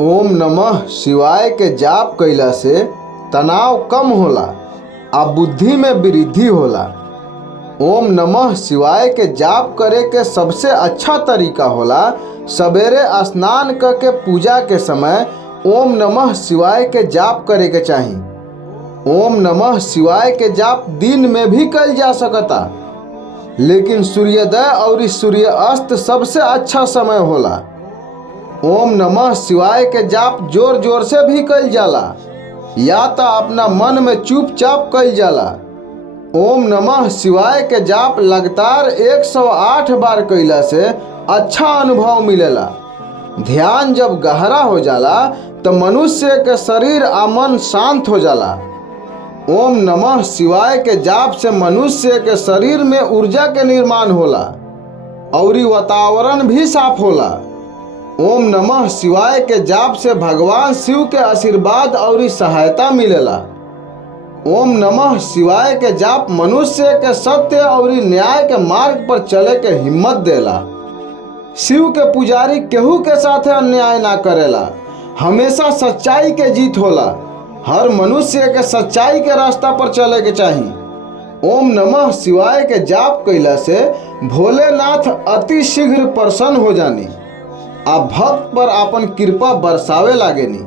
ओम नमः शिवाय के जाप कइला से तनाव कम होला आ बुद्धि में वृद्धि होला। ओम नमः शिवाय के जाप करे के सबसे अच्छा तरीका होला सवेरे स्नान करके पूजा के समय ओम नमः शिवाय के जाप करे के चाही। ओम नमः शिवाय के जाप दिन में भी कइल जा सकता, लेकिन सूर्योदय और सूर्यास्त सबसे अच्छा समय होला। ओम नमः शिवाय के जाप जोर जोर से भी कइल जाला या तो अपना मन में चुपचाप कइल जाला। ओम नमः शिवाय के जाप लगातार 108 बार कइला से अच्छा अनुभव मिलेला। ध्यान जब गहरा हो जाला तो मनुष्य के शरीर आ मन शांत हो जाला। ओम नमः शिवाय के जाप से मनुष्य के शरीर में ऊर्जा के निर्माण होला और वातावरण भी साफ होला। ओम नमः शिवाय के जाप से भगवान शिव के आशीर्वाद और सहायता मिलेला। ओम नमः शिवाय के जाप मनुष्य के सत्य और न्याय के मार्ग पर चले के हिम्मत देला। शिव के पुजारी केहू के साथ अन्याय ना करेला, हमेशा सच्चाई के जीत होला। हर मनुष्य के सच्चाई के रास्ता पर चले के चाहिए। ओम नमः शिवाय के जाप कइला से भोलेनाथ अति शीघ्र प्रसन्न हो जानी आ भक्त पर अपन कृपा बरसावे लागेनी।